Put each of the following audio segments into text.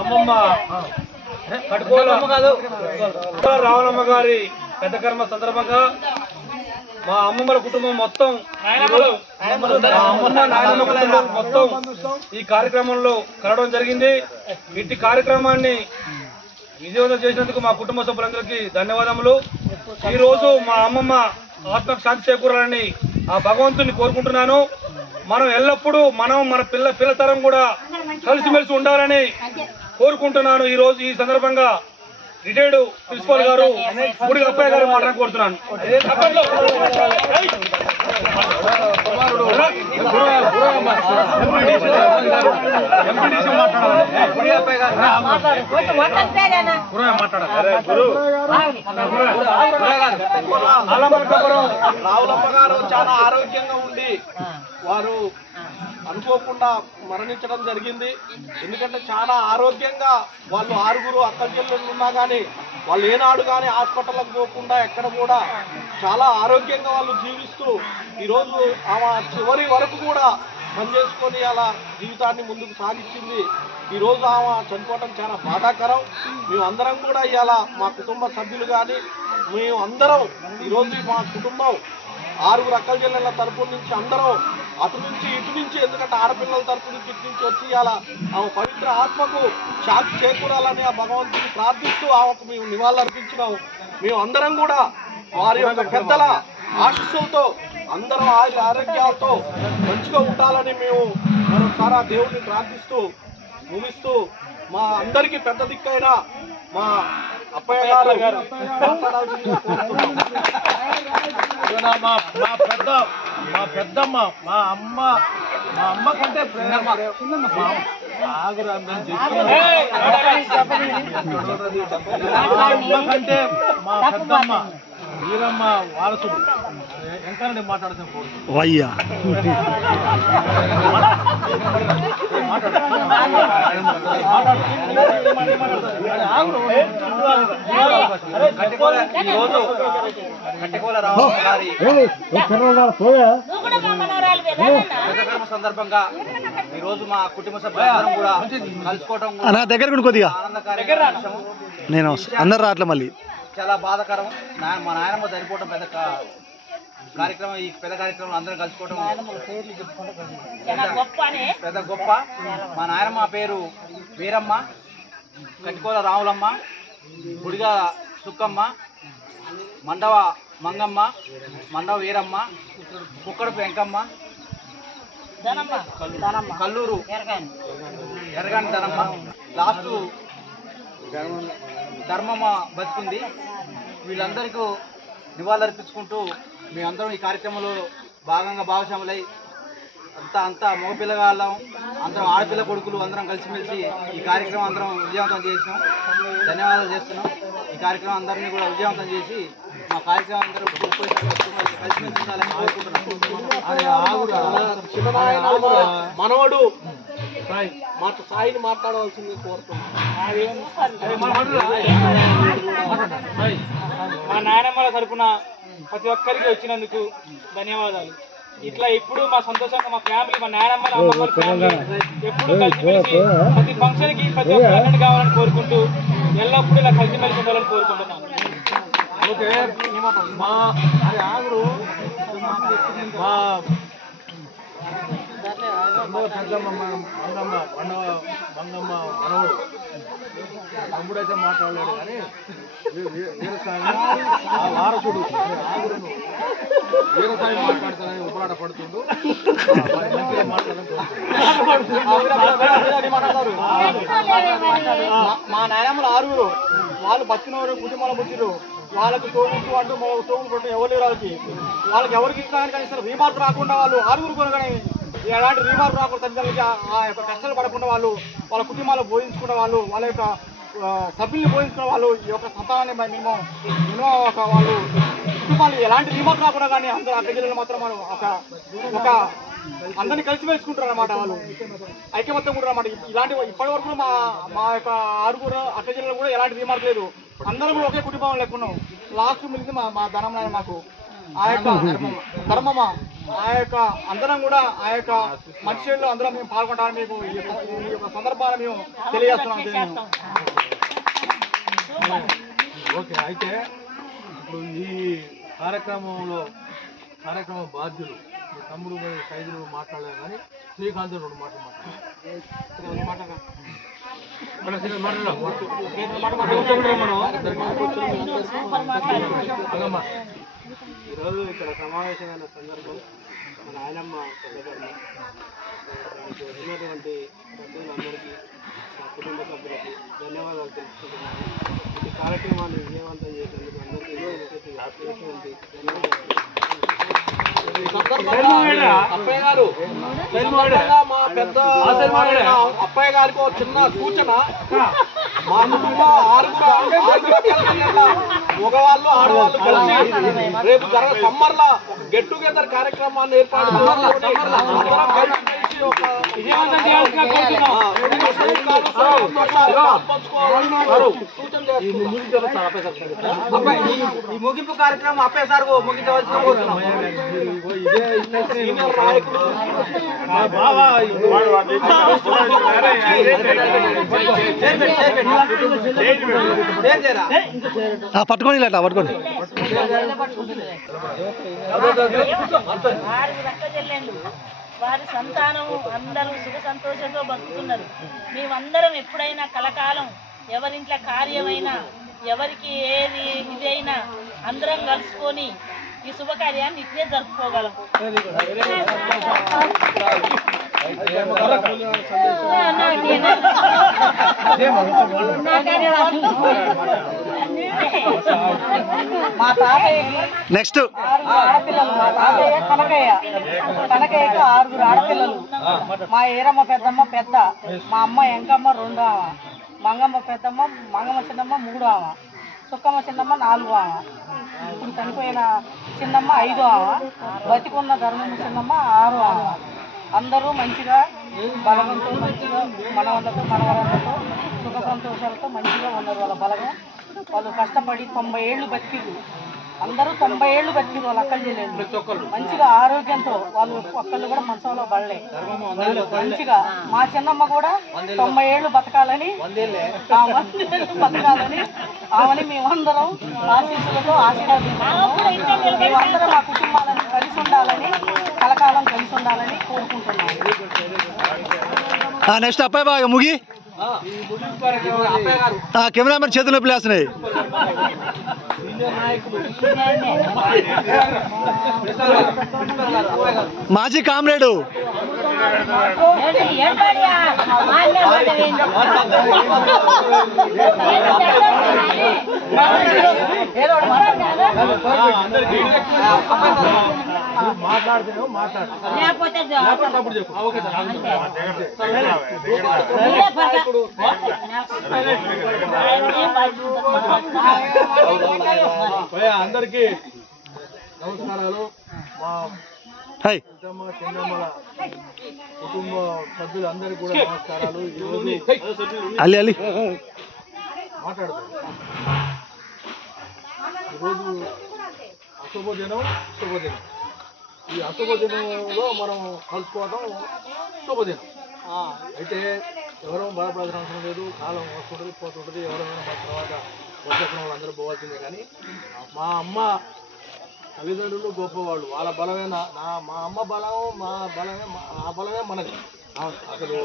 అమ్మమ్మ రావణమ్మ గారి పెద్ద కర్మ సందర్భంగా మా అమ్మమ్మల కుటుంబం మొత్తం మొత్తం ఈ కార్యక్రమంలో కలవడం జరిగింది. ఇట్టి కార్యక్రమాన్ని విజయవంతం చేసినందుకు మా కుటుంబ సభ్యులందరికీ ధన్యవాదములు. ఈ రోజు మా అమ్మమ్మ ఆత్మకు శాంతి చేకూరాలని ఆ భగవంతుని కోరుకుంటున్నాను. మనం ఎల్లప్పుడూ మన పిల్లతరం కూడా కలిసిమెలిసి ఉండాలని కోరుకుంటున్నాను. ఈ రోజు ఈ సందర్భంగా రిటైర్డ్ ప్రిన్సిపల్ గారు గుడి అప్పయ్య గారు మాట్లాడి కోరుతున్నాను. రావులమ్మ గారు చాలా ఆరోగ్యంగా ఉండి వారు అనుకోకుండా మరణించడం జరిగింది. ఎందుకంటే చాలా ఆరోగ్యంగా వాళ్ళు 6 అక్కల చెల్లెళ్ళు ఉన్నా కానీ వాళ్ళు ఏనాడు కానీ హాస్పిటల్కి పోకుండా ఎక్కడ కూడా చాలా ఆరోగ్యంగా వాళ్ళు జీవిస్తూ ఈరోజు ఆమె చివరి వరకు కూడా పనిచేసుకొని అలా జీవితాన్ని ముందుకు సాగించింది. ఈరోజు ఆమె చనిపోవటం చాలా బాధాకరం. మేమందరం కూడా ఇవాళ మా కుటుంబ సభ్యులు కానీ మేము అందరం ఈరోజు మా కుటుంబం 6 అక్కల జిల్లాల తరపు నుంచి అందరం అటు నుంచి ఇటు నుంచి, ఎందుకంటే ఆడపిల్లల తరపు నుంచి ఇటు నుంచి వచ్చి ఇలా ఆమె పవిత్ర ఆత్మకు శాంతి చేకూరాలని ఆ భగవంతుని ప్రార్థిస్తూ ఆమెకు మేము నివాళులర్పించినాము. మేము అందరం కూడా వారి యొక్క పెద్దల ఆశీస్సులతో అందరం ఆరోగ్యాలతో మంచిగా ఉండాలని మేము మరోసారి దేవుడిని ప్రార్థిస్తూ ముగిస్తూ మా అందరికీ పెద్ద దిక్కైన మా అప్పయ్య గారు మా పెద్దమ్మ మా అమ్మ కంటే కంటే మా పెద్దమ్మ వీరమ్మ వారసుడు ఎంకనండి మాట్లాడుతాం వయ్యా కట్టెకోల రావణమ్మ గారి సందర్భంగా ఈ రోజు మా కుటుంబ సభ్యులందరం కూడా కలుసుకోవడం కొద్దిగా నేను అందరు రావట్లే మళ్ళీ చాలా బాధాకరం. మా నాయనమ్మ చనిపోవడం పెద్ద కార్యక్రమం. ఈ పెద్ద కార్యక్రమం అందరం కలుసుకోవడం పెద్ద గొప్ప. మా నాయనమ్మ పేరు వీరమ్మ, కట్టికోల రావులమ్మ, గుడిగా సుక్కమ్మ, మండవ మంగమ్మ, మండవ వీరమ్మ, కుక్కడపు వెంకమ్మ, కల్లూరు ఎరగాని ధనమ్మ, లాస్ట్ ధర్మమ్మ బతికుంది. వీళ్ళందరికీ నివాళులర్పించుకుంటూ మేమందరం ఈ కార్యక్రమంలో భాగంగా భాగస్వాములై అంతా మగపిల్లగాళ్ళం అందరం ఆడపిల్ల కొడుకులు అందరం కలిసిమెలిసి ఈ కార్యక్రమం అందరం విజయవంతం చేసినాం. ధన్యవాదాలు చేస్తున్నాం. ఈ కార్యక్రమం అందరినీ కూడా విజయవంతం చేసి మా కార్యక్రమం అందరూ కలిసిమెలిసి ఉండాలని కోరుకుంటున్నాం. మనవడు సాయిని మాట్లాడవలసింది కోరుతున్నాం. మా నాయనమ్మల తరపున ప్రతి ఒక్కరికి వచ్చినందుకు ధన్యవాదాలు. ఇట్లా ఎప్పుడు మా సంతోషంగా మా ఫ్యామిలీ, మా నాయనమ్మల అమ్మమ్మల ఫ్యామిలీ ఎప్పుడు కలిసిమెలిసి ప్రతి ఫంక్షన్ కి ప్రతి ఒక్కరు అటెండ్ కావాలని కోరుకుంటూ ఎల్లప్పుడూ ఇలా కలిసిమెలిసి ఉండాలని కోరుకుంటున్నాను. పెద్దమ్మ మంగమ్మ మనవుడు తమ్ముడైతే మాట్లాడలేడు కానీ వారసుడు ఆగురును వీరసాయి మాట్లాడతానని ఉపరాట పడుతుండు. మా నాయనమ్మలు 6 వాళ్ళు బతికినవారు కుటుంబాలు పుట్టిరు. వాళ్ళకి తోముతూ అంటూ తోములు పట్టు ఎవరు లేరు. వాళ్ళకి ఎవరికి కనీసం రీమార్క్ రాకుండా వాళ్ళు 6 కొను కానీ ఎలాంటి రీమార్క్ రాకుండా తల్లిదండ్రులకి ఆ యొక్క కష్టాలు పడకుండా వాళ్ళ కుటుంబాలు బోధించుకున్న వాళ్ళు, వాళ్ళ యొక్క సభ్యుల్ని బోధించుకున్న వాళ్ళు ఈ యొక్క సంతానాన్ని మినిమం వాళ్ళు కుటుంబాలు ఎలాంటి రీమార్క్ రాకుండా కానీ అందరూ అక్క జిల్లాలో మాత్రం మనం ఒక అందరినీ కలిసిమెలుసుకుంటారు అన్నమాట. వాళ్ళు ఐక్యమత్యం కూడా అన్నమాట. ఇలాంటి ఇప్పటి వరకు మా యొక్క 6 అక్క జిల్లాలో కూడా ఎలాంటి రీమార్క్ లేదు. అందరం కూడా ఒకే కుటుంబం లేకున్నాం. లాస్ట్ మిగిలింది మా ధనం మాకు ఆ యొక్క ధర్మమ్మ ఆ యొక్క అందరం కూడా ఆ యొక్క మనుషుల్లో అందరం మేము పాల్గొంటామని మీకు ఈ యొక్క సందర్భాన్ని మేము తెలియజేస్తున్నాం. ఓకే, అయితే ఇప్పుడు ఈ కార్యక్రమం బాధ్యులు మీ తమ్ముడు ఖైదీలు మాట్లాడలేదు కానీ శ్రీకాంత్ రెండు మాటలు ఈరోజు ఇక్కడ సమావేశమైన సందర్భం మన ఆయనమ్మ పెద్దగారిని వచ్చినటువంటి పెద్దలందరికీ మా కుటుంబ సభ్యులకు ధన్యవాదాలు తెలుసుకుంటున్నాను. ఈ కార్యక్రమాన్ని విజయవంతం చేసేందుకు అందరికీ అప్పయ్య గారు మా పెద్ద అప్పయ్య గారికి ఒక చిన్న సూచన. మా కుటుంబం మగవాళ్ళు ఆడవాళ్ళు కలిసి రేపు సమ్మర్ లా గెట్ టుగెదర్ కార్యక్రమాన్ని ఏర్పాటు ఈ ముగింపు కార్యక్రమం అప్పయ్య సార్ ముగించవలసిన కోరుతున్నాం. పట్టుకొని ఇలా పట్టుకోండి. వారి సంతానం అందరూ సుఖ సంతోషంతో బతుకుతున్నారు. మేమందరం ఎప్పుడైనా కలకాలం ఎవరింట్లో కార్యమైనా ఎవరికి ఏది ఇదైనా అందరం కలుసుకొని ఈ శుభకార్యాన్ని ఇట్లే జరుపుకోగలం. నెక్స్ట్ ఆడపిల్లలు. మా తాతయ్య కనకయ్యకు 6 ఆడపిల్లలు. మా ఈరమ్మ పెద్దమ్మ పెద్ద, మా అమ్మ ఎంకమ్మ 2 ఆమె, మంగమ్మ పెద్దమ్మ, మంగమ్మ చిన్నమ్మ 3 ఆమె, సుక్కమ్మ చిన్నమ్మ 4 ఆమె, ఇప్పుడు చనిపోయిన చిన్నమ్మ 5 ఆమె, బతికున్న ధర్మమ్మ చిన్నమ్మ 6 ఆమె. అందరూ మంచిగా బలగంతో మంచిగా మనవళ్ళతో మనవరాళ్ళతో సుఖ సంతోషాలతో మంచిగా ఉన్నారు. వాళ్ళ బలగం వాళ్ళు కష్టపడి 90 ఏళ్ళు బతికిరు. అందరూ 90 ఏళ్ళు బతికిరు. వాళ్ళ అక్కలు చేయలేదు మంచిగా ఆరోగ్యంతో. వాళ్ళు ఒక్కళ్ళు కూడా మంచంలో పడలే మంచిగా. మా చిన్నమ్మ కూడా 90 ఏళ్ళు బతకాలని ఆమెని మేమందరం ఆశీస్సులతో ఆశీర్వదిస్తున్నాము. మేమందరం మా కుటుంబాలను కలిసి ఉండాలని, కలకాలం కలిసి ఉండాలని కోరుకుంటున్నాము. నెక్స్ట్ అబ్బాయి బాగా ముగి కెమెరామెన్ చేతులు నొప్పి లేస్తున్నాయి. మాజీ కామ్రేడు అందరికీ నమస్కారాలు. మా చిన్నమ్మల కుటుంబ సభ్యులందరికీ కూడా నమస్కారాలు. అల్లి మాట్లాడతారు. ఈరోజు శుభదినం. ఈ అశుభదినంలో మనం కలుసుకోవడం శుభదినం. అయితే ఎవరో బాధపడాల్సిన అవసరం లేదు. కాలం వస్తుంటుంది పోతుంటుంది. ఎవరైనా మన తర్వాత వచ్చేసిన వాళ్ళు అందరూ పోవాల్సిందే. కానీ మా అమ్మ తల్లిదండ్రులు గొప్పవాళ్ళు. వాళ్ళ బలమైన మా అమ్మ బలం, ఆ బలమే మనది. అసలు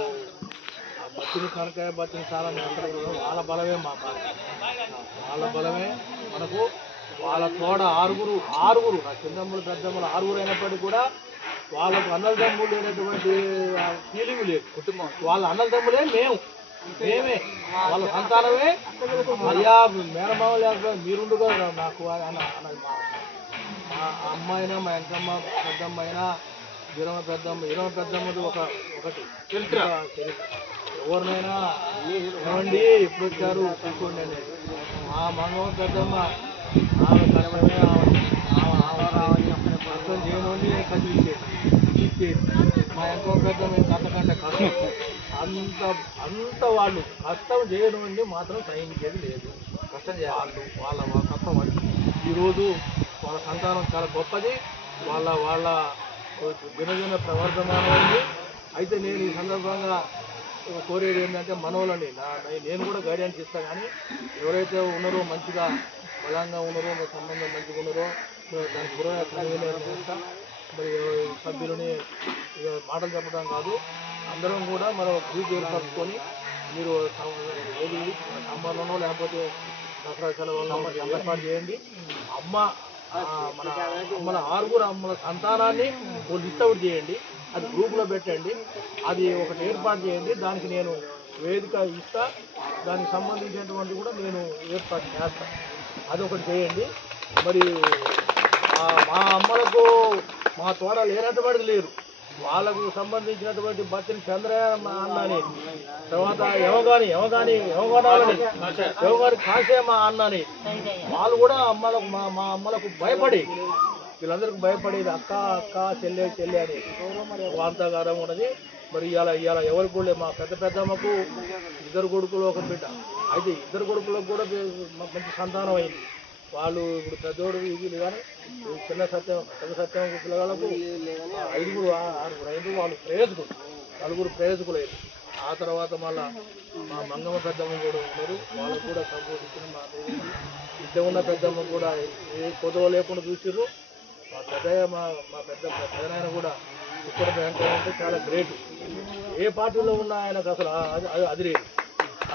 బతిని కనకాయ బతిని చాలా వాళ్ళ బలమే మా బలం. వాళ్ళ బలమే మనకు. వాళ్ళ తోడ ఆరుగురు నా చిన్నమ్మలు పెద్దమ్మలు 6 అయినప్పటికీ కూడా వాళ్ళకు అన్నదమ్ములు లేనటువంటి ఫీలింగ్ లేదు కుటుంబం. వాళ్ళ అన్నదమ్ములే మేమే వాళ్ళ సంతానమే. మర్యా మేనమామ లేకపోతే మీరుండుగా నాకు మా అమ్మాయినా మా ఎంకమ్మ పెద్దమ్మ అయినా ఇరవ పెద్దమ్మది ఒకటి చరిత్ర. ఎవరినైనా ఏమండి ఎప్పుడు వచ్చారు చూసుకోండి అనేది. మా మంగమ్మ పెద్దమ్మ ఆమె కష్టమే అర్థం చేయనుండి కదిలిచ్చేది. మా ఎంకమ్మ పెద్దమ్మ అంతకంటే కష్టం. అంత వాళ్ళు కష్టం చేయనుండి మాత్రం సహించేది లేదు. కష్టం చేయాలి. వాళ్ళ కష్టం అది. ఈరోజు వాళ్ళ సంతానం చాలా గొప్పది. వాళ్ళ దినదిన ప్రవర్ధమానమైంది. అయితే నేను ఈ సందర్భంగా కోరేది ఏంటంటే మనోళ్ళని నేను కూడా గైడెన్స్ ఇస్తాను, కానీ ఎవరైతే ఉన్నారో మంచిగా బలంగా ఉన్నారో సంబంధం మంచిగా ఉన్నారో దాని పురోగతి చేస్తా. మరి సభ్యులని మాటలు చెప్పడం కాదు, అందరం కూడా మనం గ్రూప్ ఏర్పరచుకొని మీరు ఏది సాంబార్లోనో లేకపోతే దసరా సెలవుల్లో ఏర్పాటు చేయండి. మన ఆరుగురు అమ్మల సంతానాన్ని ఒక లిస్ట్ అవుట్ చేయండి, అది గ్రూప్లో పెట్టండి, అది ఒకటి ఏర్పాటు చేయండి. దానికి నేను వేదిక ఇస్తా, దానికి సంబంధించినటువంటి కూడా నేను ఏర్పాటు చేస్తాను, అది ఒకటి చేయండి. మరి మా అమ్మలకు మా తోడ లేనటువంటి లేరు, వాళ్ళకు సంబంధించినటువంటి బతిని చంద్రయాన అన్నని, తర్వాత యమగాని కాసే మా అన్నని, వాళ్ళు కూడా అమ్మలకు మా అమ్మలకు భయపడి, వీళ్ళందరికీ భయపడేది అక్క అక్క చెల్లె చెల్లె అని వాంతాగారం ఉన్నది. మరి ఇవాళ ఎవరికి కూడా మా పెద్దమ్మకు 2 కొడుకులు 1 బిడ్డ. అయితే 2 కొడుకులకు కూడా మంచి సంతానం అయింది. వాళ్ళు ఇప్పుడు పెద్దోడు ఇది కానీ పెద్ద సత్యం పిల్లగాళ్ళకు 5 6 అయింది. వాళ్ళు ప్రయోజకులు 4 ప్రయోజకులు అయ్యారు. ఆ తర్వాత మళ్ళా మా మంగమ్మ పెద్దమ్మ కూడా ఉన్నారు, వాళ్ళకు కూడా సపోర్ట్ ఇచ్చిన మా ఇద్దరు ఉన్న పెద్దమ్మ కూడా ఏ కొదవ లేకుండా చూసిర్రు. మా పెద్దయ్య మా పెద్దనాయన కూడా ఇక్కడ బ్యాంక్ అంటే చాలా గ్రేట్. ఏ పార్టీలో ఉన్న ఆయనకు అసలు అది లేదు,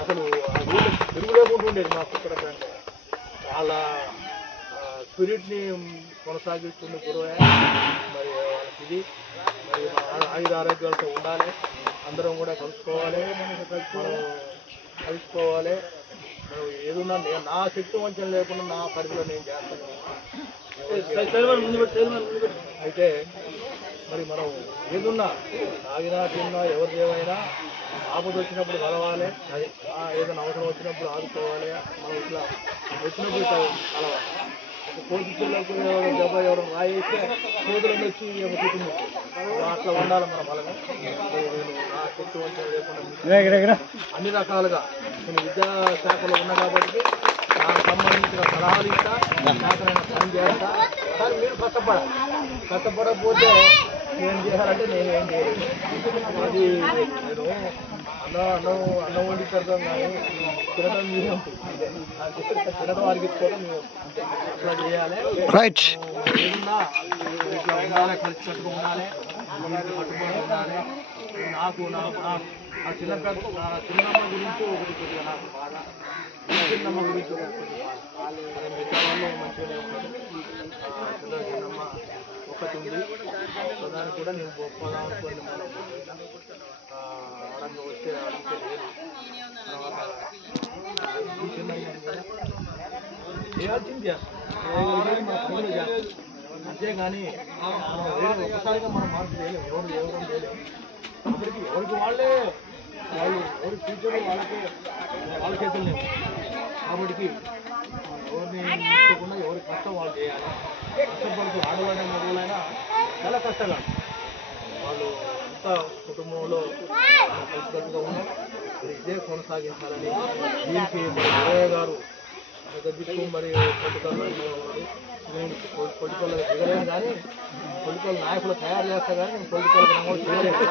అసలు తిరుగు లేకుండా ఉండేది మా కుక్కడ బ్యాంక్. వాళ్ళ స్పిరిట్ని కొనసాగిస్తున్న గురువే. మరి వాళ్ళకి ఇది మరి ఆయుధ ఆరోగ్యాలతో ఉండాలి, అందరం కూడా కలుసుకోవాలి, మనం ఏదున్నా నా శక్తి వంచన లేకుండా నా పరిధిలో నేను చేస్తాను. అయితే మరి మనం ఏదున్నా తాగినా తిన్నా ఎవరు ఏమైనా ఆపద వచ్చినప్పుడు కలవాలి, ఏదైనా అవసరం వచ్చినప్పుడు ఆదుకోవాలి. మనం ఇట్లా వచ్చినప్పుడు కలవాలి. ఒక కోతి పిల్లలకు దెబ్బ ఎవరు రాయిస్తే కోతులను వచ్చి కుటుంబం అట్లా ఉండాలి మన బలంగా. నా శక్తి వంచన లేకుండా అన్ని రకాలుగా నేను విద్యాశాఖలో ఉన్నా కాబట్టి నాకు సంబంధించిన సలహాలు ఇస్తా, నాకైనా పని చేస్తా. కానీ మీరు కష్టపడకపోతే ఏం చేయాలంటే నేను ఏం చేయలేదు. అది నేను అన్నం వండి పెడతాం, కానీ తినడం మీరే తినడం అరిగించుకోవడం మేము అట్లా చేయాలి. ఏదన్నా ఇట్లా ఉండాలి, కలిసి కట్టుకు ఉండాలి, కట్టుబడి ఉండాలి. నాకు నా చిన్నమ్మ గురించి ఒకటి కొద్దిగా నాకు బాగా, చిన్నమ్మ గురించి మిగతా వాళ్ళు మంచిగానే ఉన్నారు. చిన్నమ్మ ఒకటి ఉంది, దానికి కూడా నేను గొప్పగా అనుకోండి. ఆడంగా వచ్చే అడిగితే లేదు. తర్వాత చేయాల్సింది చేస్తాం, అంతేగాని ఒక్కసారిగా మనం మార్పు చేయలేము, ఎవరు చేయలేము. అప్పటికి ఎవరికి వాళ్ళే వాళ్ళు ఎవరి ఫ్యూచర్ వాళ్ళ చేతులు లేవు. కాబట్టి ఎవరిని తీసుకోకుండా ఎవరి కష్టం వాళ్ళు చేయాలి. కష్టపడుతూ ఆడవాళ్ళ మగవాళ్ళైనా చాలా కష్టంగా వాళ్ళు అంతా కుటుంబంలో కలిసికట్టుగా ఉన్నారు. ఇదే కొనసాగించాలని దీనికి మరి గురయ్య గారు దిక్కు మరి పొలిటికల్ దిగలేను, కానీ పొలిటికల్ నాయకులు తయారు చేస్తా, కానీ నేను పొలిటికల్ నమోదు చేయలేదు.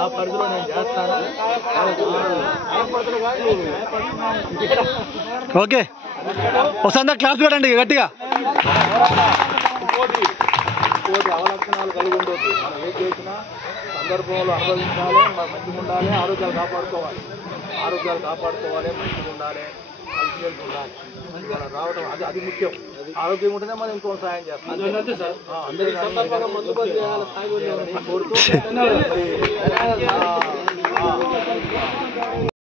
ఆ పరిధిలో నేను చేస్తాను. ఓకే, ఒకసారి క్లాస్ పెట్టండి గట్టిగా. ఇంకోటి అవలక్షణాలు కలిగి ఉండొద్దు. మనం ఏం చేసినా సందర్భంలో అనుభవించాలి, మంచిగా ఉండాలి, ఆరోగ్యాలు కాపాడుకోవాలి, మంచిగా ఉండాలి, కలిసి ఉండాలి. మనం రావడం అది ముఖ్యం. ఆరోగ్యం ఉంటేనే మనం ఇంకో సాయం చేస్తాం. అందరికీ సందర్భంగా మందుబద్దు చేయాలి కోరుతూ